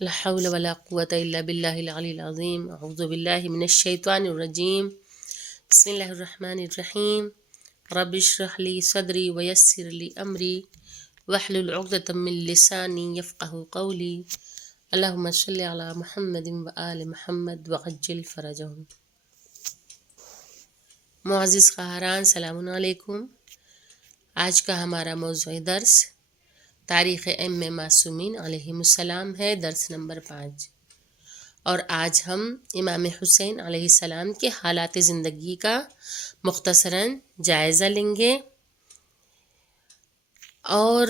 لا حول ولا قوة إلا بالله العلي العظيم. أعوذ بالله من الشيطان الرجيم. بسم الله الرحمن الرحيم. رب اشرح لي صدري ويسر لي أمري واحلل عقدة من لساني يفقه قولي. اللهم صل على محمد وآل محمد وعجل فرجهم. معزز خواہران، سلام علیکم. آج کا ہمارا موضوع درس تاریخ ائمہ معصومین علیہم السلام ہے، درس نمبر 5. اور آج ہم امام حسین علیہ السلام کے حالات زندگی کا مختصراً جائزہ لیں گے. اور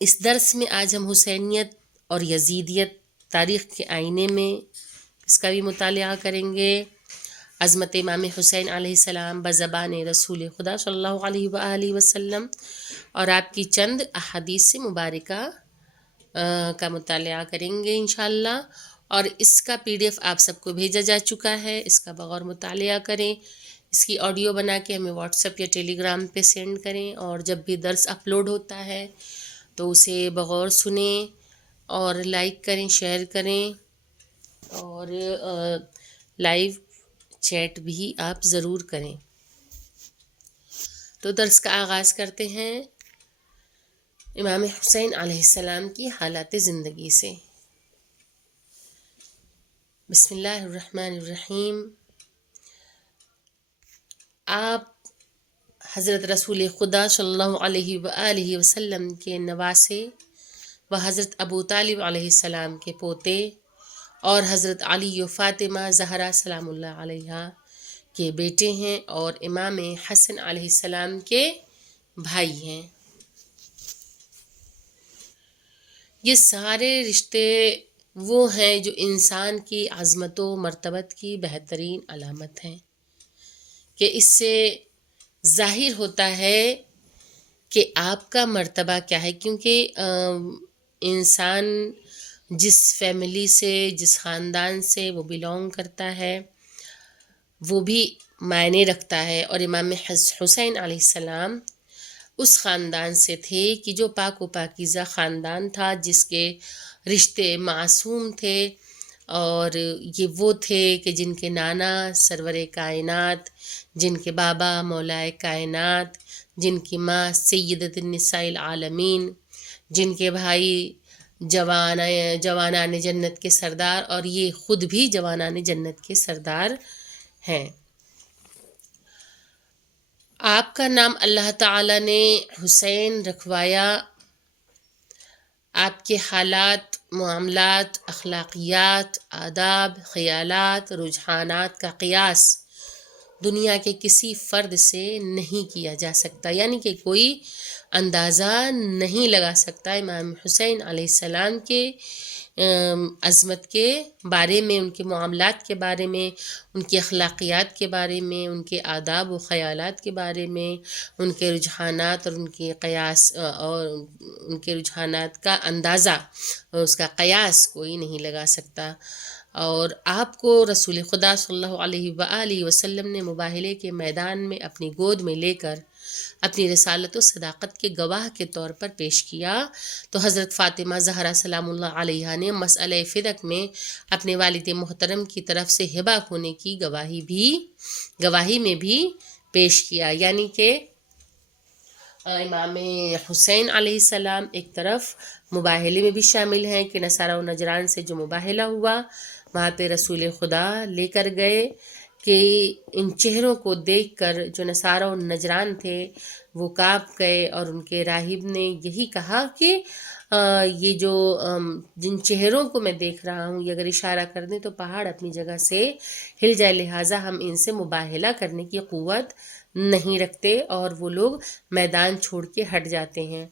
اس درس میں آج ہم حسینیت اور یزیدیت تاریخ کے آئینے میں اس کا بھی مطالعہ کریں گے. عظمت امام حسین علیہ السلام بزبان رسول خدا صلی اللہ علیہ وآلہ وسلم اور آپ کی چند احادیث مبارکہ کا مطالعہ کریں گے انشاءاللہ. اور اس کا PDF آپ سب کو بھیجا جا چکا ہے، اس کا بغور مطالعہ کریں. اس کی آڈیو بنا کے ہمیں واٹس ایپ یا ٹیلی گرام پہ سینڈ کریں، اور جب بھی درس اپلوڈ ہوتا ہے تو اسے بغور سنیں اور لائک کریں، شیئر کریں، اور لائیو چیٹ بھی آپ ضرور کریں. تو درس کا آغاز کرتے ہیں امام حسین علیہ السلام کی حالات زندگی سے. بسم اللہ الرحمن الرحیم. آپ حضرت رسول خدا صلی اللہ علیہ وآلہ وسلم کے نواسے و حضرت ابو طالب علیہ السلام کے پوتے اور حضرت علی و فاطمہ زہرا سلام اللہ علیہا کے بیٹے ہیں، اور امام حسن علیہ السلام کے بھائی ہیں. یہ سارے رشتے وہ ہیں جو انسان کی عظمت و مرتبت کی بہترین علامت ہیں، کہ اس سے ظاہر ہوتا ہے کہ آپ کا مرتبہ کیا ہے. کیونکہ انسان جس فیملی سے، جس خاندان سے وہ بیلونگ کرتا ہے وہ بھی معنی رکھتا ہے. اور امام حسین علیہ السلام اس خاندان سے تھے کہ جو پاک و پاکیزہ خاندان تھا، جس کے رشتے معصوم تھے. اور یہ وہ تھے کہ جن کے نانا سرور کائنات، جن کے بابا مولائے کائنات، جن کی ماں سیدۃ النساء العالمین، جن کے بھائی جوانان جنت کے سردار، اور یہ خود بھی جوانان جنت کے سردار ہیں. آپ کا نام اللہ تعالیٰ نے حسین رکھوایا. آپ کے حالات، معاملات، اخلاقیات، آداب، خیالات، رجحانات کا قیاس دنیا کے کسی فرد سے نہیں کیا جا سکتا، یعنی کہ کوئی اندازہ نہیں لگا سکتا امام حسین علیہ السلام کے عظمت کے بارے میں، ان کے معاملات کے بارے میں، ان کی اخلاقیات کے بارے میں، ان کے آداب و خیالات کے بارے میں، ان کے رجحانات اور ان کے قیاس اور ان کے رجحانات کا اندازہ، اس کا قیاس کوئی نہیں لگا سکتا. اور آپ کو رسول خدا صلی اللہ علیہ وآلہ وسلم نے مباہلے کے میدان میں اپنی گود میں لے کر اپنی رسالت و صداقت کے گواہ کے طور پر پیش کیا. تو حضرت فاطمہ زہرا سلام اللہ علیہا نے مسئلہ فدق میں اپنے والد محترم کی طرف سے ہبہ ہونے کی گواہی میں بھی پیش کیا. یعنی کہ امام حسین علیہ السلام ایک طرف مباہلے میں بھی شامل ہیں کہ نصارہ و نجران سے جو مباہلہ ہوا وہاں پہ رسول خدا لے کر گئے کہ ان چہروں کو دیکھ کر جو نصارہ و نجران تھے وہ کانپ گئے، اور ان کے راہب نے یہی کہا کہ یہ جو جن چہروں کو میں دیکھ رہا ہوں، یہ اگر اشارہ کر دیں تو پہاڑ اپنی جگہ سے ہل جائے، لہٰذا ہم ان سے مباہلہ کرنے کی قوت نہیں رکھتے، اور وہ لوگ میدان چھوڑ کے ہٹ جاتے ہیں.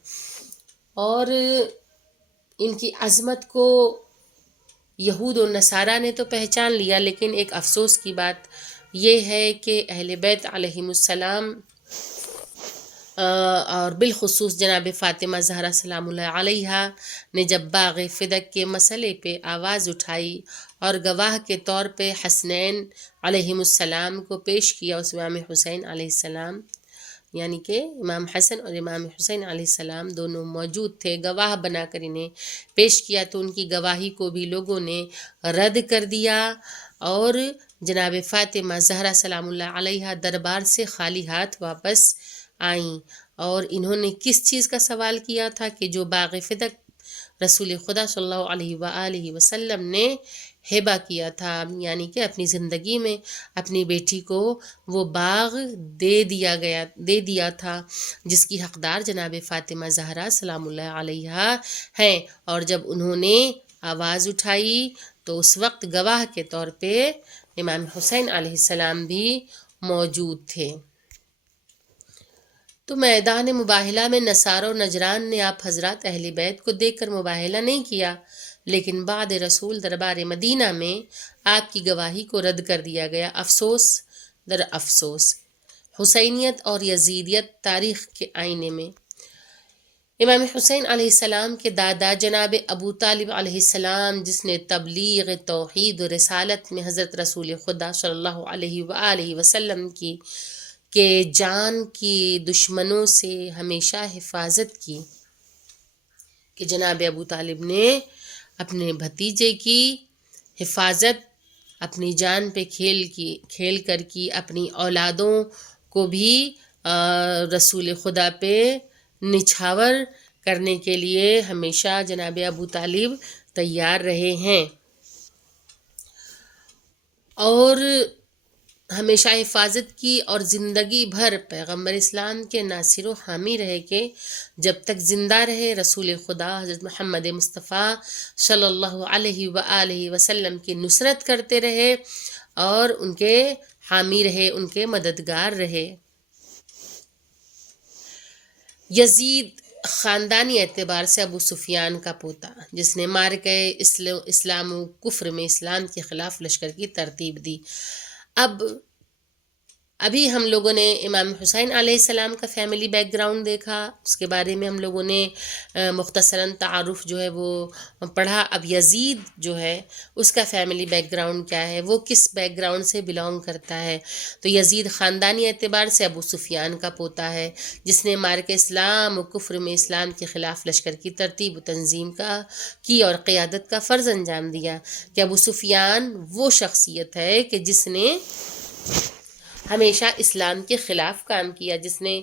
اور ان کی عظمت کو یہود و نصارہ نے تو پہچان لیا، لیکن ایک افسوس کی بات یہ ہے کہ اہل بیت علیہم السلام اور بالخصوص جناب فاطمہ زہرا سلام اللہ علیہا نے جب باغ فدق کے مسئلے پہ آواز اٹھائی اور گواہ کے طور پہ حسنین علیہم السلام کو پیش کیا، اس امام حسین علیہ السلام، یعنی کہ امام حسن اور امام حسین علیہ السلام دونوں موجود تھے، گواہ بنا کر انہیں پیش کیا، تو ان کی گواہی کو بھی لوگوں نے رد کر دیا اور جناب فاطمہ زہرا سلام اللہ علیہا دربار سے خالی ہاتھ واپس آئیں۔ اور انہوں نے کس چیز کا سوال کیا تھا کہ جو باغ فدق رسول خدا صلی اللہ علیہ وآلہ وسلم نے ہبہ کیا تھا، یعنی کہ اپنی زندگی میں اپنی بیٹی کو وہ باغ دے دیا تھا جس کی حقدار جناب فاطمہ زہرا سلام اللہ علیہا ہیں۔ اور جب انہوں نے آواز اٹھائی تو اس وقت گواہ کے طور پہ امام حسین علیہ السلام بھی موجود تھے۔ تو میدان مباہلہ میں نصارہ و نجران نے آپ حضرات اہل بیت کو دیکھ کر مباہلہ نہیں کیا، لیکن بعد رسول دربار مدینہ میں آپ کی گواہی کو رد کر دیا گیا۔ افسوس در افسوس، حسینیت اور یزیدیت تاریخ کے آئینے میں۔ امام حسین علیہ السلام کے دادا جناب ابو طالب علیہ السلام، جس نے تبلیغ توحید و رسالت میں حضرت رسول خدا صلی اللہ علیہ وآلہ وسلم کی کہ جان کی دشمنوں سے ہمیشہ حفاظت کی، کہ جناب ابو طالب نے اپنے بھتیجے کی حفاظت اپنی جان پہ کھیل کر کی، اپنی اولادوں کو بھی رسول خدا پہ نچھاور کرنے کے لیے ہمیشہ جناب ابو طالب تیار رہے ہیں، اور ہمیشہ حفاظت کی اور زندگی بھر پیغمبر اسلام کے ناصر و حامی رہے کہ جب تک زندہ رہے رسول خدا حضرت محمد مصطفیٰ صلی اللہ علیہ وآلہ وسلم کی نصرت کرتے رہے اور ان کے حامی رہے، ان کے مددگار رہے۔ یزید خاندانی اعتبار سے ابو سفیان کا پوتا، جس نے مارکہ اسلام و کفر میں اسلام کے خلاف لشکر کی ترتیب دی۔ ابھی ہم لوگوں نے امام حسین علیہ السلام کا فیملی بیک گراؤنڈ دیکھا، اس کے بارے میں ہم لوگوں نے مختصراً تعارف جو ہے وہ پڑھا۔ اب یزید جو ہے اس کا فیملی بیک گراؤنڈ کیا ہے، وہ کس بیک گراؤنڈ سے بلانگ کرتا ہے، تو یزید خاندانی اعتبار سے ابو سفیان کا پوتا ہے، جس نے مارکہ اسلام و کفر میں اسلام کے خلاف لشکر کی ترتیب و تنظیم کی اور قیادت کا فرض انجام دیا۔ کہ ابو سفیان وہ شخصیت ہے کہ جس نے ہمیشہ اسلام کے خلاف کام کیا، جس نے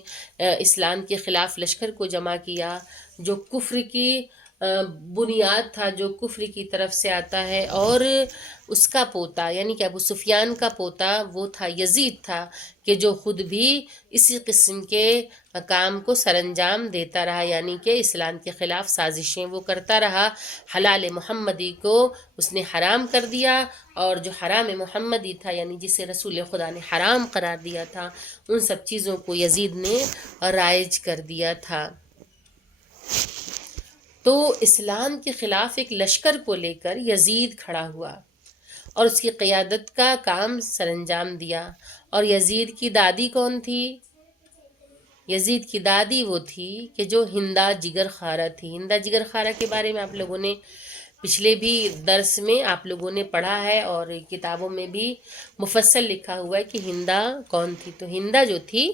اسلام کے خلاف لشکر کو جمع کیا، جو کفر کی بنیاد تھا، جو کفر کی طرف سے آتا ہے، اور اس کا پوتا یعنی کہ ابو سفیان کا پوتا وہ تھا یزید تھا، کہ جو خود بھی اسی قسم کے کام کو سر انجام دیتا رہا، یعنی کہ اسلام کے خلاف سازشیں وہ کرتا رہا، حلال محمدی کو اس نے حرام کر دیا، اور جو حرام محمدی تھا یعنی جسے رسول خدا نے حرام قرار دیا تھا، ان سب چیزوں کو یزید نے رائج کر دیا تھا۔ تو اسلام کے خلاف ایک لشکر کو لے کر یزید کھڑا ہوا اور اس کی قیادت کا کام سر انجام دیا۔ اور یزید کی دادی کون تھی؟ یزید کی دادی وہ تھی کہ جو ہندہ جگر خارہ تھی۔ ہندہ جگر خارہ کے بارے میں آپ لوگوں نے پچھلے بھی درس میں آپ لوگوں نے پڑھا ہے، اور کتابوں میں بھی مفصل لکھا ہوا ہے کہ ہندہ کون تھی۔ تو ہندہ جو تھی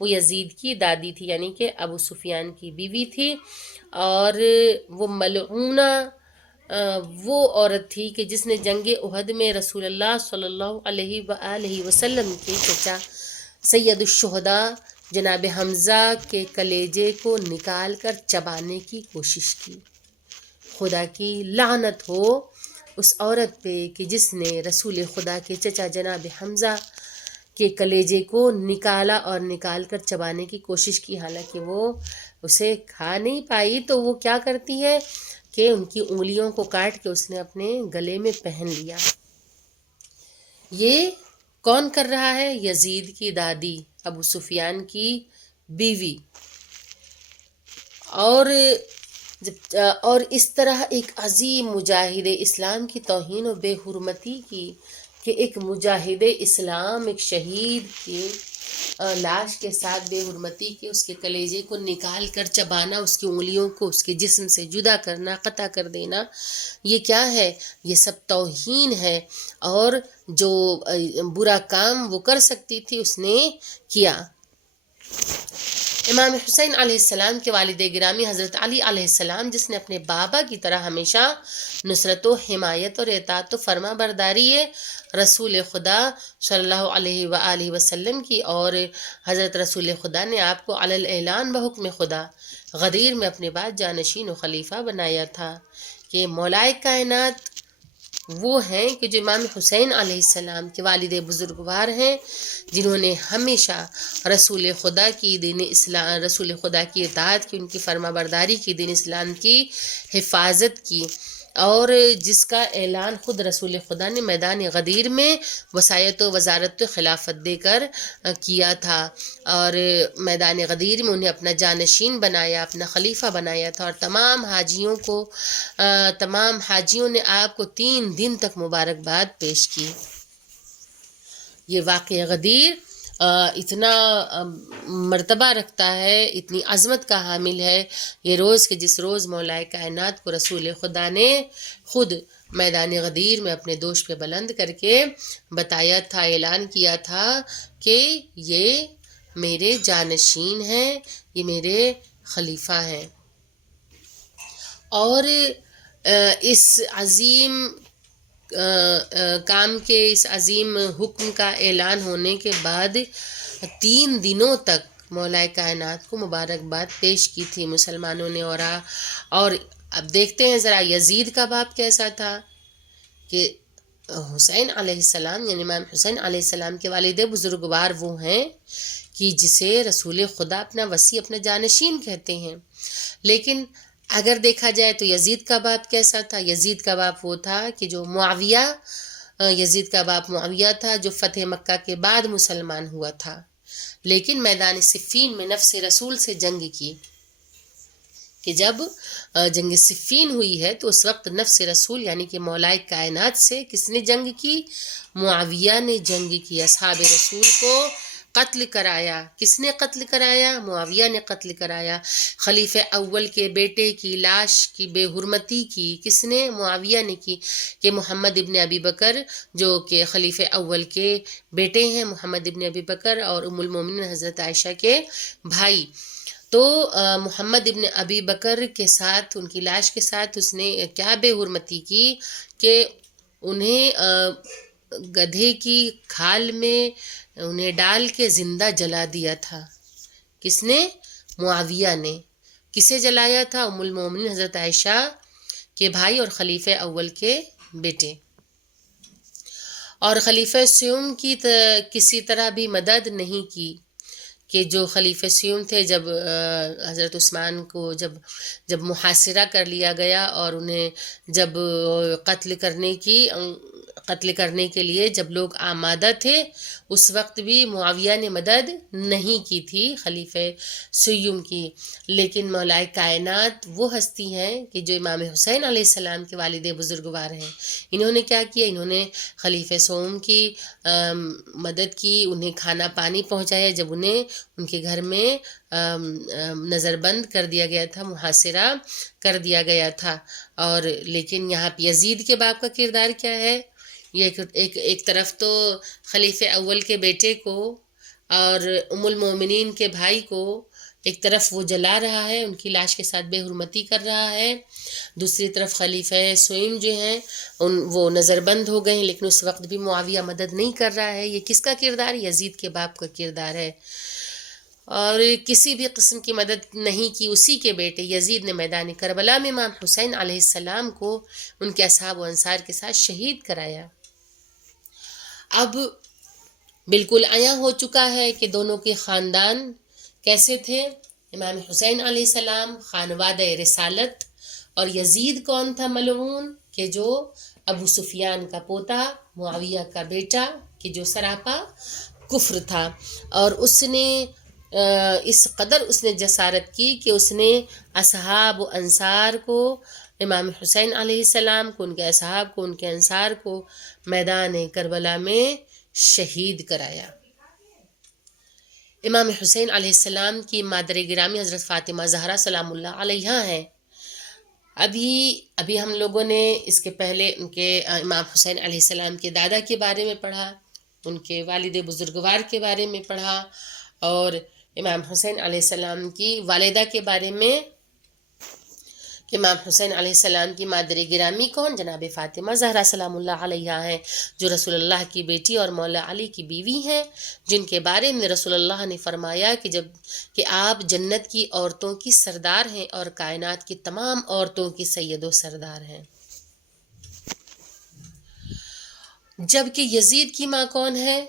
وہ یزید کی دادی تھی، یعنی کہ ابو سفیان کی بیوی تھی، اور وہ ملعونہ وہ عورت تھی کہ جس نے جنگ احد میں رسول اللہ صلی اللہ علیہ وآلہ وسلم کے چچا سید الشہداء جناب حمزہ کے کلیجے کو نکال کر چبانے کی کوشش کی۔ خدا کی لعنت ہو اس عورت پہ کہ جس نے رسول خدا کے چچا جناب حمزہ کے کلیجے کو نکالا اور نکال کر چبانے کی کوشش کی، حالانکہ وہ اسے کھا نہیں پائی، تو وہ کیا کرتی ہے کہ ان کی انگلیوں کو کاٹ کے اس نے اپنے گلے میں پہن لیا۔ یہ کون کر رہا ہے؟ یزید کی دادی، ابو سفیان کی بیوی۔ اور اس طرح ایک عظیم مجاہد اسلام کی توہین و بے حرمتی کی، کہ ایک مجاہد اسلام، ایک شہید کی لاش کے ساتھ بے حرمتی کے اس کے کلیجے کو نکال کر چبانا، اس کی انگلیوں کو اس کے جسم سے جدا کرنا، قطع کر دینا، یہ کیا ہے؟ یہ سب توہین ہے، اور جو برا کام وہ کر سکتی تھی اس نے کیا۔ امام حسین علیہ السلام کے والد گرامی حضرت علی علیہ السلام، جس نے اپنے بابا کی طرح ہمیشہ نصرت و حمایت اور اطاعت و فرما برداری رسول خدا صلی اللہ علیہ وآلہ وسلم کی، اور حضرت رسول خدا نے آپ کو علی الاعلان بحکم خدا غدیر میں اپنے بعد جانشین و خلیفہ بنایا تھا، کہ مولائے کائنات وہ ہیں کہ جو امام حسین علیہ السلام کے والد بزرگوار ہیں، جنہوں نے ہمیشہ رسول خدا کی دین اسلام، رسول خدا کی اطاعت کی، ان کی فرما برداری کی، دین اسلام کی حفاظت کی، اور جس کا اعلان خود رسول خدا نے میدان غدیر میں وصایت و وزارت و خلافت دے کر کیا تھا، اور میدان غدیر میں انہیں اپنا جانشین بنایا، اپنا خلیفہ بنایا تھا، اور تمام حاجیوں نے آپ کو 3 دن تک مبارکباد پیش کی۔ یہ واقعہ غدیر اتنا مرتبہ رکھتا ہے، اتنی عظمت کا حامل ہے، یہ روز کہ جس روز مولا کائنات کو رسول خدا نے خود میدان غدیر میں اپنے دوش پہ بلند کر کے بتایا تھا، اعلان کیا تھا کہ یہ میرے جانشین ہیں، یہ میرے خلیفہ ہیں۔ اور اس عظیم کام کے، اس عظیم حکم کا اعلان ہونے کے بعد 3 دنوں تک مولا کائنات کو مبارکباد پیش کی تھی مسلمانوں نے، اور اب دیکھتے ہیں ذرا یزید کا باپ کیسا تھا، کہ حسین علیہ السلام یعنی امام حسین علیہ السلام کے والد بزرگوار وہ ہیں کہ جسے رسول خدا اپنا وصی، اپنا جانشین کہتے ہیں، لیکن اگر دیکھا جائے تو یزید کا باپ کیسا تھا؟ یزید کا باپ وہ تھا کہ جو یزید کا باپ معاویہ تھا، جو فتح مکہ کے بعد مسلمان ہوا تھا، لیکن میدان صفین میں نفس رسول سے جنگ کی، کہ جب جنگ صفین ہوئی ہے تو اس وقت نفس رسول یعنی کہ مولا کائنات سے کس نے جنگ کی؟ معاویہ نے جنگ کی، اصحاب رسول کو قتل کرایا۔ کس نے قتل کرایا؟ معاویہ نے قتل کرایا۔ خلیفہ اول کے بیٹے کی لاش کی بے حرمتی کی کس نے؟ معاویہ نے کی، کہ محمد ابن ابی بکر جو کہ خلیفہ اول کے بیٹے ہیں، محمد ابن ابی بکر اور ام المومنین حضرت عائشہ کے بھائی، تو محمد ابن ابی بکر کے ساتھ، ان کی لاش کے ساتھ اس نے کیا بے حرمتی کی کہ انہیں گدھے کی کھال میں انہیں ڈال کے زندہ جلا دیا تھا۔ کس نے؟ معاویہ نے۔ کسے جلایا تھا؟ ام المومنین حضرت عائشہ کے بھائی اور خلیفہ اول کے بیٹے۔ اور خلیفہ سیوم کی کسی طرح بھی مدد نہیں کی، کہ جو خلیفہ سیوم تھے، جب حضرت عثمان کو جب محاصرہ کر لیا گیا اور انہیں جب قتل کرنے کے لیے جب لوگ آمادہ تھے، اس وقت بھی معاویہ نے مدد نہیں کی تھی خلیفہ سیوم کی، لیکن مولا کائنات وہ ہستی ہیں کہ جو امام حسین علیہ السلام کے والد بزرگوار ہیں، انہوں نے کیا کیا؟ انہوں نے خلیفہ سیوم کی مدد کی، انہیں کھانا پانی پہنچایا جب انہیں ان کے گھر میں نظر بند کر دیا گیا تھا، محاصرہ کر دیا گیا تھا۔ اور لیکن یہاں پہ یزید کے باپ کا کردار کیا ہے؟ یہ ایک طرف تو خلیفہ اول کے بیٹے کو اور ام المومنین کے بھائی کو ایک طرف وہ جلا رہا ہے، ان کی لاش کے ساتھ بے حرمتی کر رہا ہے، دوسری طرف خلیفہ سوئم جو ہیں وہ نظر بند ہو گئے ہیں، لیکن اس وقت بھی معاویہ مدد نہیں کر رہا ہے۔ یہ کس کا کردار؟ یزید کے باپ کا کردار ہے۔ اور کسی بھی قسم کی مدد نہیں کی اسی کے بیٹے یزید نے میدان کربلا میں امام حسین علیہ السلام کو ان کے اصحاب و انصار کے ساتھ شہید کرایا۔ اب بالکل عیاں ہو چکا ہے کہ دونوں کے خاندان کیسے تھے۔ امام حسین علیہ السلام خانوادہ رسالت، اور یزید کون تھا ملعون؟ کہ جو ابو سفیان کا پوتا، معاویہ کا بیٹا، کہ جو سراپا کفر تھا، اور اس نے اس قدر اس نے جسارت کی کہ اس نے اصحاب و انصار کو، امام حسین علیہ السلام کو، ان کے اصحاب کو، ان کے انصار کو میدان کربلا میں شہید کرایا۔ امام حسین علیہ السلام کی مادر گرامی حضرت فاطمہ زہرا سلام اللہ علیہا ہیں۔ ابھی ہم لوگوں نے اس کے پہلے ان کے امام حسین علیہ السلام کے دادا کے بارے میں پڑھا، ان کے والد بزرگوار کے بارے میں پڑھا، اور امام حسین علیہ السلام کی والدہ کے بارے میں کہ امام حسین علیہ السلام کی مادر گرامی کون؟ جناب فاطمہ زہرا سلام اللہ علیہا ہیں، جو رسول اللہ کی بیٹی اور مولا علی کی بیوی ہیں، جن کے بارے میں رسول اللہ نے فرمایا کہ آپ جنت کی عورتوں کی سردار ہیں اور کائنات کی تمام عورتوں کی سید و سردار ہیں۔ جبکہ یزید کی ماں کون ہے؟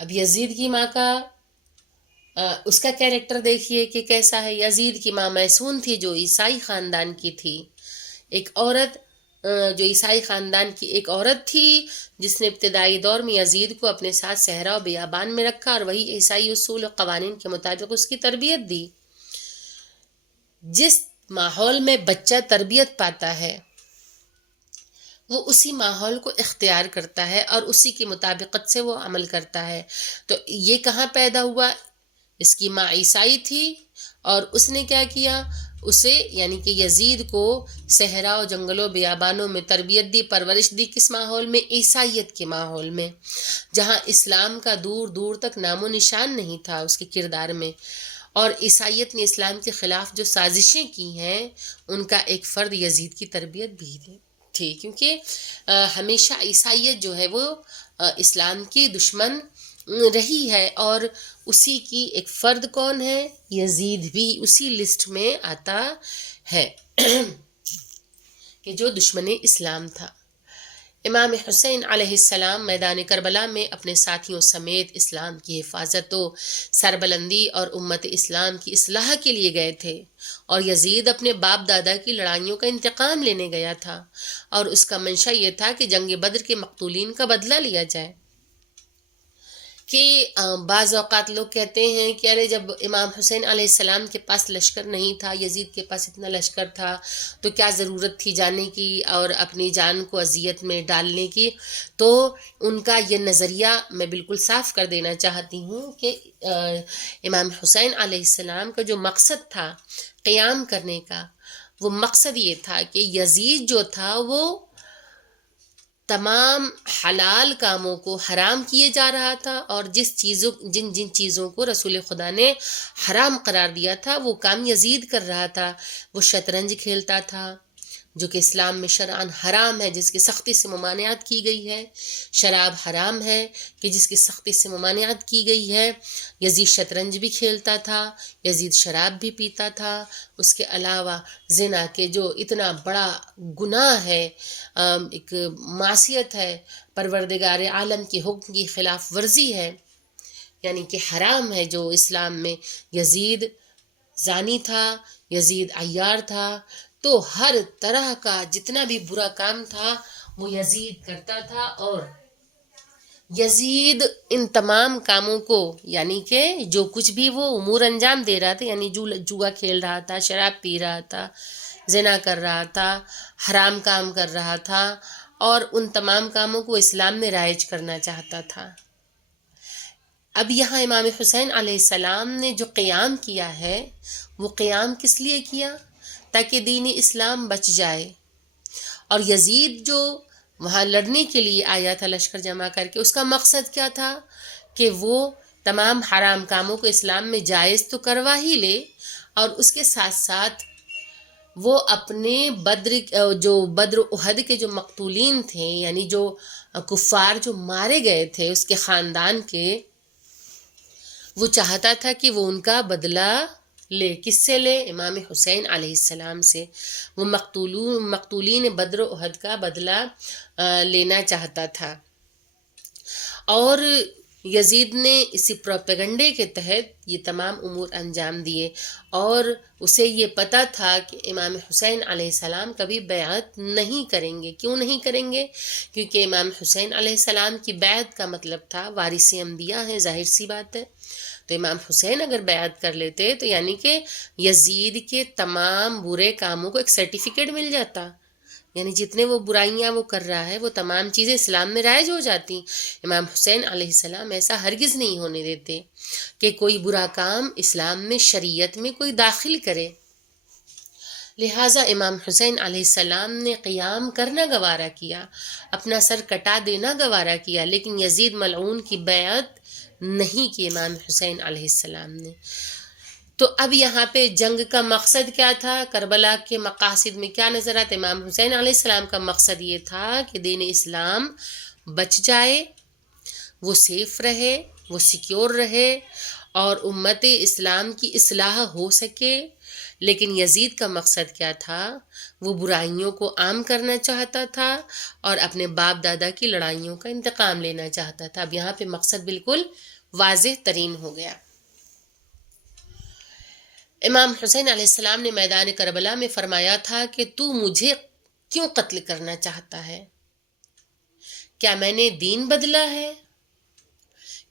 اب یزید کی ماں کا اس کا کیریکٹر دیکھیے کہ کیسا ہے۔ یزید کی ماں میسون تھی، جو عیسائی خاندان کی تھی، ایک عورت جو عیسائی خاندان کی ایک عورت تھی، جس نے ابتدائی دور میں یزید کو اپنے ساتھ صحرا و بیابان میں رکھا اور وہی عیسائی اصول و قوانین کے مطابق اس کی تربیت دی۔ جس ماحول میں بچہ تربیت پاتا ہے وہ اسی ماحول کو اختیار کرتا ہے اور اسی کی مطابقت سے وہ عمل کرتا ہے۔ تو یہ کہاں پیدا ہوا؟ اس کی ماں عیسائی تھی اور اس نے کیا کیا؟ اسے یعنی کہ یزید کو صحرا و جنگلوں بیابانوں میں تربیت دی، پرورش دی۔ کس ماحول میں؟ عیسائیت کے ماحول میں، جہاں اسلام کا دور دور تک نام و نشان نہیں تھا اس کے کردار میں۔ اور عیسائیت نے اسلام کے خلاف جو سازشیں کی ہیں ان کا ایک فرد یزید کی تربیت بھی تھی، کیونکہ ہمیشہ عیسائیت جو ہے وہ اسلام کی دشمن رہی ہے، اور اسی کی ایک فرد کون ہے؟ یزید بھی اسی لسٹ میں آتا ہے کہ جو دشمن اسلام تھا۔ امام حسین علیہ السلام میدان کربلا میں اپنے ساتھیوں سمیت اسلام کی حفاظت و سربلندی اور امت اسلام کی اصلاح کے لیے گئے تھے، اور یزید اپنے باپ دادا کی لڑائیوں کا انتقام لینے گیا تھا، اور اس کا منشا یہ تھا کہ جنگ بدر کے مقتولین کا بدلہ لیا جائے۔ کہ بعض اوقات لوگ کہتے ہیں کہ ارے جب امام حسین علیہ السلام کے پاس لشکر نہیں تھا، یزید کے پاس اتنا لشکر تھا، تو کیا ضرورت تھی جانے کی اور اپنی جان کو اذیت میں ڈالنے کی؟ تو ان کا یہ نظریہ میں بالکل صاف کر دینا چاہتی ہوں کہ امام حسین علیہ السلام کا جو مقصد تھا قیام کرنے کا، وہ مقصد یہ تھا کہ یزید جو تھا وہ تمام حلال کاموں کو حرام کیے جا رہا تھا، اور جن چیزوں کو رسول خدا نے حرام قرار دیا تھا وہ کام یزید کر رہا تھا۔ وہ شطرنج کھیلتا تھا، جو کہ اسلام میں شرعاً حرام ہے، جس کی سختی سے ممانعت کی گئی ہے۔ شراب حرام ہے کہ جس کی سختی سے ممانعت کی گئی ہے۔ یزید شطرنج بھی کھیلتا تھا، یزید شراب بھی پیتا تھا۔ اس کے علاوہ زنا کے جو اتنا بڑا گناہ ہے، ایک معصیت ہے، پروردگار عالم کی حکم کی خلاف ورزی ہے، یعنی کہ حرام ہے جو اسلام میں۔ یزید زانی تھا، یزید عیار تھا، تو ہر طرح کا جتنا بھی برا کام تھا وہ یزید کرتا تھا، اور یزید ان تمام کاموں کو یعنی کہ جو کچھ بھی وہ امور انجام دے رہا تھا، یعنی جوا کھیل رہا تھا، شراب پی رہا تھا، زنا کر رہا تھا، حرام کام کر رہا تھا، اور ان تمام کاموں کو اسلام میں رائج کرنا چاہتا تھا۔ اب یہاں امام حسین علیہ السلام نے جو قیام کیا ہے وہ قیام کس لیے کیا؟ تاکہ دین اسلام بچ جائے۔ اور یزید جو وہاں لڑنے کے لیے آیا تھا لشکر جمع کر کے، اس کا مقصد کیا تھا؟ کہ وہ تمام حرام کاموں کو اسلام میں جائز تو کروا ہی لے، اور اس کے ساتھ ساتھ وہ اپنے بدر احد کے جو مقتولین تھے، یعنی جو کفار جو مارے گئے تھے اس کے خاندان کے، وہ چاہتا تھا کہ وہ ان کا بدلہ لے۔ کس سے لے؟ امام حسین علیہ السلام سے۔ وہ مقتولین بدر و احد کا بدلہ لینا چاہتا تھا، اور یزید نے اسی پروپیگنڈے کے تحت یہ تمام امور انجام دیے، اور اسے یہ پتہ تھا کہ امام حسین علیہ السلام کبھی بیعت نہیں کریں گے۔ کیوں نہیں کریں گے؟ کیونکہ امام حسین علیہ السلام کی بیعت کا مطلب تھا وارث انبیاء ہیں، ظاہر سی بات ہے۔ تو امام حسین اگر بیعت کر لیتے تو یعنی کہ یزید کے تمام برے کاموں کو ایک سرٹیفکیٹ مل جاتا، یعنی جتنے وہ برائیاں وہ کر رہا ہے وہ تمام چیزیں اسلام میں رائج ہو جاتی۔ امام حسین علیہ السلام ایسا ہرگز نہیں ہونے دیتے کہ کوئی برا کام اسلام میں، شریعت میں کوئی داخل کرے۔ لہٰذا امام حسین علیہ السلام نے قیام کرنا گوارا کیا، اپنا سر کٹا دینا گوارا کیا، لیکن یزید ملعون کی بیعت نہیں کی امام حسین علیہ السلام نے۔ تو اب یہاں پہ جنگ کا مقصد کیا تھا؟ کربلا کے مقاصد میں کیا نظر آتا؟ امام حسین علیہ السلام کا مقصد یہ تھا کہ دین اسلام بچ جائے، وہ سیف رہے، وہ سیکیور رہے اور امت اسلام کی اصلاح ہو سکے۔ لیکن یزید کا مقصد کیا تھا؟ وہ برائیوں کو عام کرنا چاہتا تھا اور اپنے باپ دادا کی لڑائیوں کا انتقام لینا چاہتا تھا۔ اب یہاں پہ مقصد بالکل واضح ترین ہو گیا۔ امام حسین علیہ السلام نے میدان کربلا میں فرمایا تھا کہ تو مجھے کیوں قتل کرنا چاہتا ہے؟ کیا میں نے دین بدلا ہے؟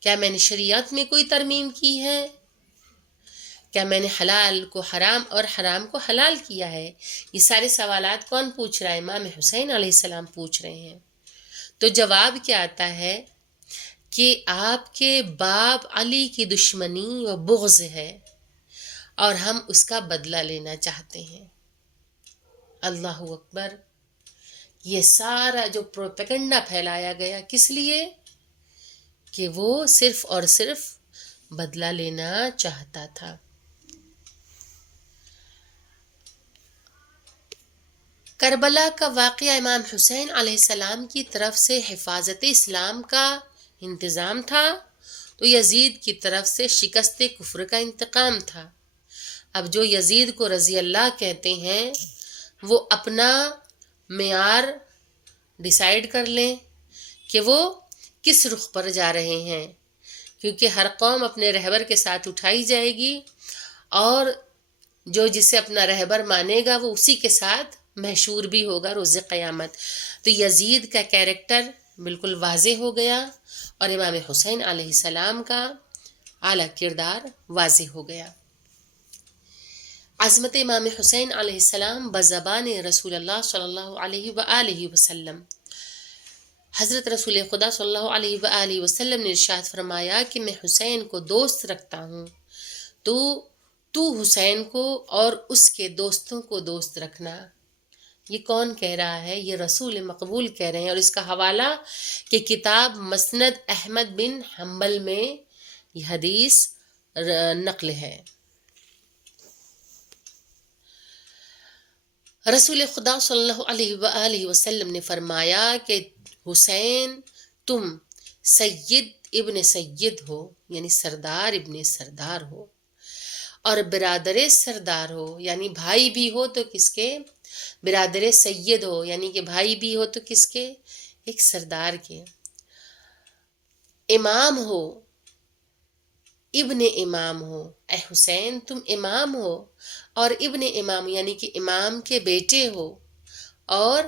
کیا میں نے شریعت میں کوئی ترمیم کی ہے؟ کیا میں نے حلال کو حرام اور حرام کو حلال کیا ہے؟ یہ سارے سوالات کون پوچھ رہا ہے؟ امام حسین علیہ السلام پوچھ رہے ہیں۔ تو جواب کیا آتا ہے کہ آپ کے باپ علی کی دشمنی و بغض ہے اور ہم اس کا بدلہ لینا چاہتے ہیں۔ اللہ اکبر! یہ سارا جو پروپیگنڈا پھیلایا گیا کس لیے؟ کہ وہ صرف اور صرف بدلہ لینا چاہتا تھا۔ کربلا کا واقعہ امام حسین علیہ السلام کی طرف سے حفاظت اسلام کا انتظام تھا، تو یزید کی طرف سے شکست کفر کا انتقام تھا۔ اب جو یزید کو رضی اللہ کہتے ہیں وہ اپنا معیار ڈیسائیڈ کر لیں کہ وہ کس رخ پر جا رہے ہیں، کیونکہ ہر قوم اپنے رہبر کے ساتھ اٹھائی جائے گی اور جو جسے اپنا رہبر مانے گا وہ اسی کے ساتھ محشور بھی ہوگا روز قیامت۔ تو یزید کا کیریکٹر بالکل واضح ہو گیا اور امام حسین علیہ السلام کا اعلیٰ کردار واضح ہو گیا۔ عظمت امام حسین علیہ السلام بزبان رسول اللہ صلی اللہ علیہ وآلہ وسلم۔ حضرت رسول خدا صلی اللہ علیہ وآلہ وسلم نے ارشاد فرمایا کہ میں حسین کو دوست رکھتا ہوں، تو حسین کو اور اس کے دوستوں کو دوست رکھنا۔ یہ کون کہہ رہا ہے؟ یہ رسول مقبول کہہ رہے ہیں، اور اس کا حوالہ کہ کتاب مسند احمد بن حنبل میں یہ حدیث نقل ہے۔ رسول خدا صلی اللہ علیہ وآلہ وسلم نے فرمایا کہ حسین تم سید ابن سید ہو، یعنی سردار ابن سردار ہو، اور برادر سردار ہو، یعنی بھائی بھی ہو تو کس کے؟ برادر سید ہو، یعنی کہ بھائی بھی ہو تو کس کے؟ ایک سردار کے۔ امام ہو، ابن امام ہو، اے حسین تم امام ہو اور ابن امام یعنی کہ امام کے بیٹے ہو، اور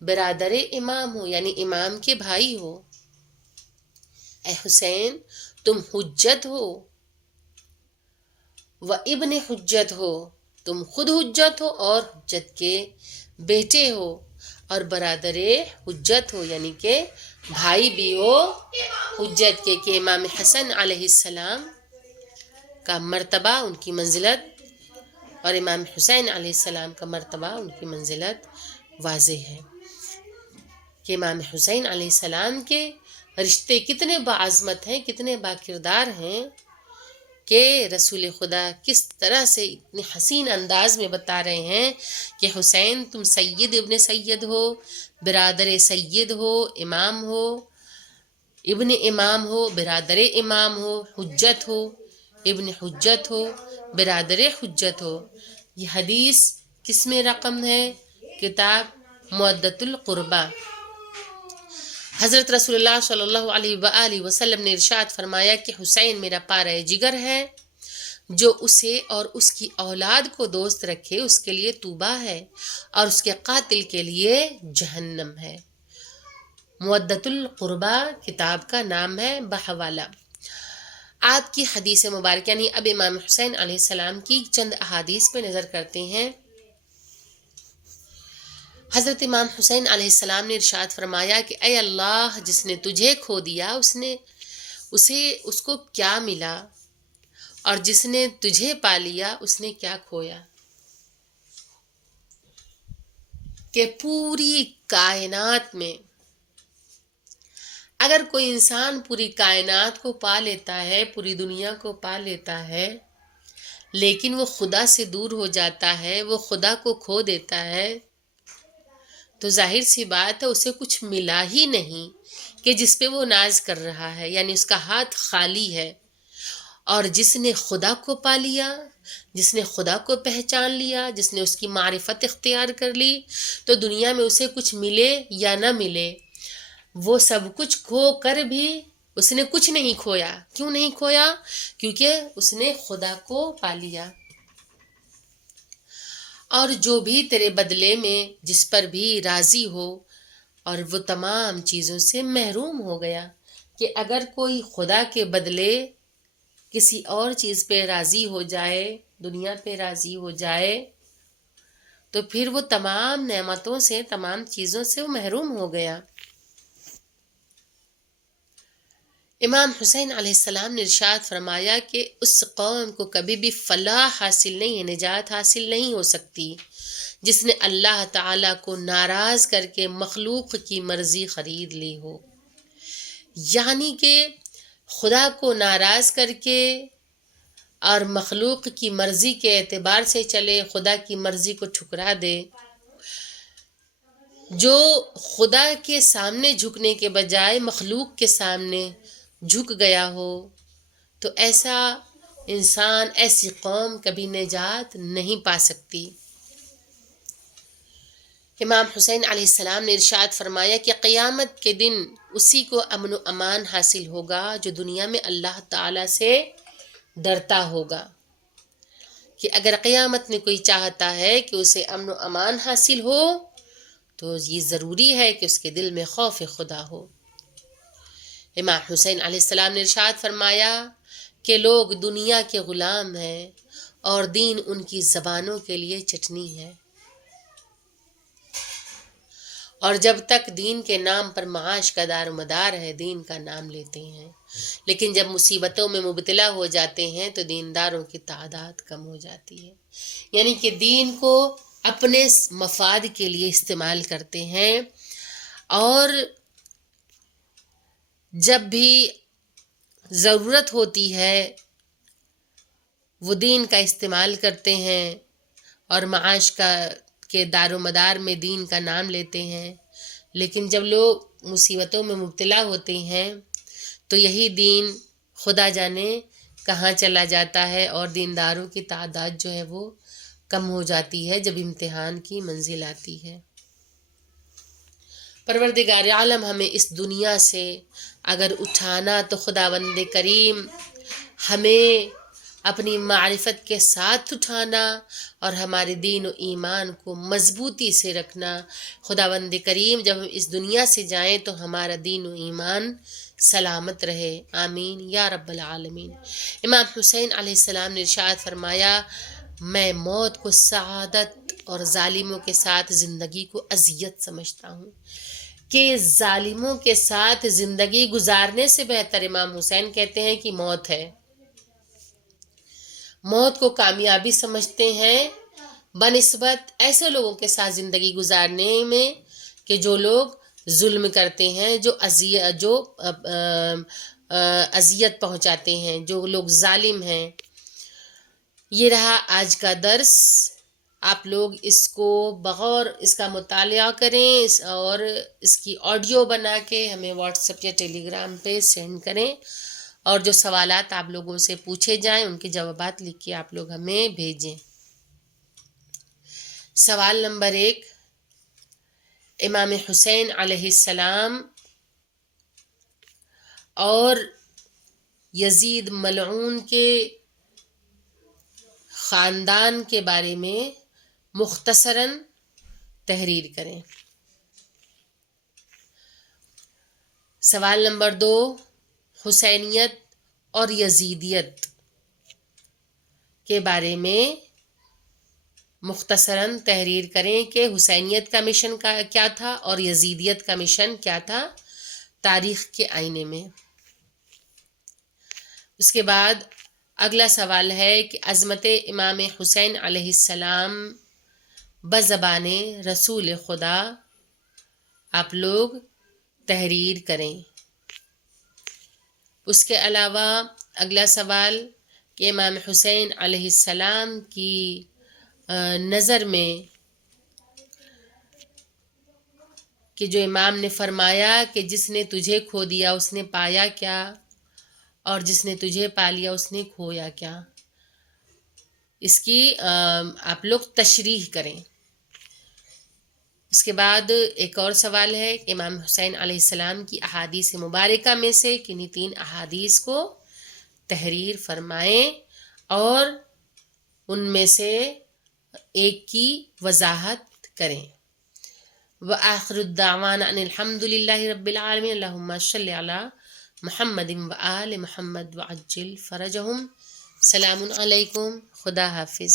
برادر امام ہو یعنی امام کے بھائی ہو۔ اے حسین تم حجت ہو و ابن حجت ہو، تم خود حجت ہو اور حجت کے بیٹے ہو، اور برادر حجت ہو یعنی کہ بھائی بھی ہو حجت کے، کہ امام حسن علیہ السلام کا مرتبہ ان کی منزلت اور امام حسین علیہ السلام کا مرتبہ ان کی منزلت واضح ہے کہ امام حسین علیہ السلام کے رشتے کتنے باعظمت ہیں، کتنے با کردار ہیں، کہ رسول خدا کس طرح سے اتنے حسین انداز میں بتا رہے ہیں کہ حسین تم سید ابن سید ہو، برادر سید ہو، امام ہو، ابن امام ہو، برادر امام ہو، حجت ہو، ابن حجت ہو، برادر حجت ہو۔ یہ حدیث کس میں رقم ہے؟ کتاب مودۃ القربہ۔ حضرت رسول اللہ صلی اللہ علیہ وآلہ وسلم نے ارشاد فرمایا کہ حسین میرا پارہ جگر ہے، جو اسے اور اس کی اولاد کو دوست رکھے اس کے لیے طوبیٰ ہے اور اس کے قاتل کے لیے جہنم ہے۔ مودۃ القربہ کتاب کا نام ہے بحوالہ۔ آپ کی حدیث مبارک یعنی اب امام حسین علیہ السلام کی چند احادیث پہ نظر کرتے ہیں۔ حضرت امام حسین علیہ السلام نے ارشاد فرمایا کہ اے اللہ، جس نے تجھے کھو دیا اس کو کیا ملا، اور جس نے تجھے پا لیا اس نے کیا کھویا؟ کہ پوری کائنات میں اگر کوئی انسان پوری کائنات کو پا لیتا ہے، پوری دنیا کو پا لیتا ہے، لیکن وہ خدا سے دور ہو جاتا ہے، وہ خدا کو کھو دیتا ہے، تو ظاہر سی بات ہے اسے کچھ ملا ہی نہیں کہ جس پہ وہ ناز کر رہا ہے، یعنی اس کا ہاتھ خالی ہے۔ اور جس نے خدا کو پا لیا، جس نے خدا کو پہچان لیا، جس نے اس کی معرفت اختیار کر لی، تو دنیا میں اسے کچھ ملے یا نہ ملے، وہ سب کچھ کھو کر بھی اس نے کچھ نہیں کھویا۔ کیوں نہیں کھویا؟ کیونکہ اس نے خدا کو پا لیا۔ اور جو بھی تیرے بدلے میں جس پر بھی راضی ہو، اور وہ تمام چیزوں سے محروم ہو گیا، کہ اگر کوئی خدا کے بدلے کسی اور چیز پہ راضی ہو جائے، دنیا پہ راضی ہو جائے، تو پھر وہ تمام نعمتوں سے، تمام چیزوں سے وہ محروم ہو گیا۔ امام حسین علیہ السلام نے ارشاد فرمایا کہ اس قوم کو کبھی بھی فلاح حاصل نہیں ہے، نجات حاصل نہیں ہو سکتی، جس نے اللہ تعالیٰ کو ناراض کر کے مخلوق کی مرضی خرید لی ہو۔ یعنی کہ خدا کو ناراض کر کے اور مخلوق کی مرضی کے اعتبار سے چلے، خدا کی مرضی کو ٹھکرا دے۔ جو خدا کے سامنے جھکنے کے بجائے مخلوق کے سامنے جھک گیا ہو، تو ایسا انسان، ایسی قوم کبھی نجات نہیں پا سکتی۔ امام حسین علیہ السلام نے ارشاد فرمایا کہ قیامت کے دن اسی کو امن و امان حاصل ہوگا جو دنیا میں اللہ تعالیٰ سے ڈرتا ہوگا۔ کہ اگر قیامت میں کوئی چاہتا ہے کہ اسے امن و امان حاصل ہو، تو یہ ضروری ہے کہ اس کے دل میں خوف خدا ہو۔ امام حسین علیہ السلام نے ارشاد فرمایا کہ لوگ دنیا کے غلام ہیں اور دین ان کی زبانوں کے لیے چٹنی ہے، اور جب تک دین کے نام پر معاش کا دار و مدار ہے، دین کا نام لیتے ہیں، لیکن جب مصیبتوں میں مبتلا ہو جاتے ہیں تو دینداروں کی تعداد کم ہو جاتی ہے۔ یعنی کہ دین کو اپنے مفاد کے لیے استعمال کرتے ہیں، اور جب بھی ضرورت ہوتی ہے وہ دین کا استعمال کرتے ہیں، اور معاش کے دار و مدار میں دین کا نام لیتے ہیں، لیکن جب لوگ مصیبتوں میں مبتلا ہوتے ہیں تو یہی دین خدا جانے کہاں چلا جاتا ہے، اور دینداروں کی تعداد جو ہے وہ کم ہو جاتی ہے جب امتحان کی منزل آتی ہے۔ پروردگار عالم ہمیں اس دنیا سے اگر اٹھانا تو خداوند کریم ہمیں اپنی معرفت کے ساتھ اٹھانا، اور ہمارے دین و ایمان کو مضبوطی سے رکھنا۔ خداوند کریم جب ہم اس دنیا سے جائیں تو ہمارا دین و ایمان سلامت رہے، آمین یا رب العالمین۔ امام حسین علیہ السلام نے ارشاد فرمایا، میں موت کو سعادت اور ظالموں کے ساتھ زندگی کو اذیت سمجھتا ہوں، کہ ظالموں کے ساتھ زندگی گزارنے سے بہتر امام حسین کہتے ہیں کہ موت ہے۔ موت کو کامیابی سمجھتے ہیں بنسبت ایسے لوگوں کے ساتھ زندگی گزارنے میں کہ جو لوگ ظلم کرتے ہیں، جو اذیت پہنچاتے ہیں، جو لوگ ظالم ہیں۔ یہ رہا آج کا درس۔ آپ لوگ اس کو بغور اس کا مطالعہ کریں، اور اس کی آڈیو بنا کے ہمیں واٹس ایپ یا ٹیلی گرام پہ سینڈ کریں، اور جو سوالات آپ لوگوں سے پوچھے جائیں ان کے جوابات لکھ کے آپ لوگ ہمیں بھیجیں۔ سوال نمبر 1، امام حسین علیہ السلام اور یزید ملعون کے خاندان کے بارے میں مختصراً تحریر کریں۔ سوال نمبر 2، حسینیت اور یزیدیت کے بارے میں مختصراً تحریر کریں کہ حسینیت کا مشن کیا تھا اور یزیدیت کا مشن کیا تھا تاریخ کے آئینے میں۔ اس کے بعد اگلا سوال ہے کہ عظمت امام حسین علیہ السلام بزبان رسول خدا آپ لوگ تحریر کریں۔ اس کے علاوہ اگلا سوال کہ امام حسین علیہ السلام کی نظر میں کہ جو امام نے فرمایا کہ جس نے تجھے کھو دیا اس نے پایا کیا، اور جس نے تجھے پا لیا اس نے کھویا کیا، اس کی آپ لوگ تشریح کریں۔ اس کے بعد ایک اور سوال ہے کہ امام حسین علیہ السلام کی احادیث مبارکہ میں سے کنہیں 3 احادیث کو تحریر فرمائیں اور ان میں سے ایک کی وضاحت کریں۔ وآخر الدعوانا ان الحمد للہ رب العالمین اللہم صلی علی محمد وآل محمد وعجل فرجہم۔ السلام علیکم، خدا حافظ۔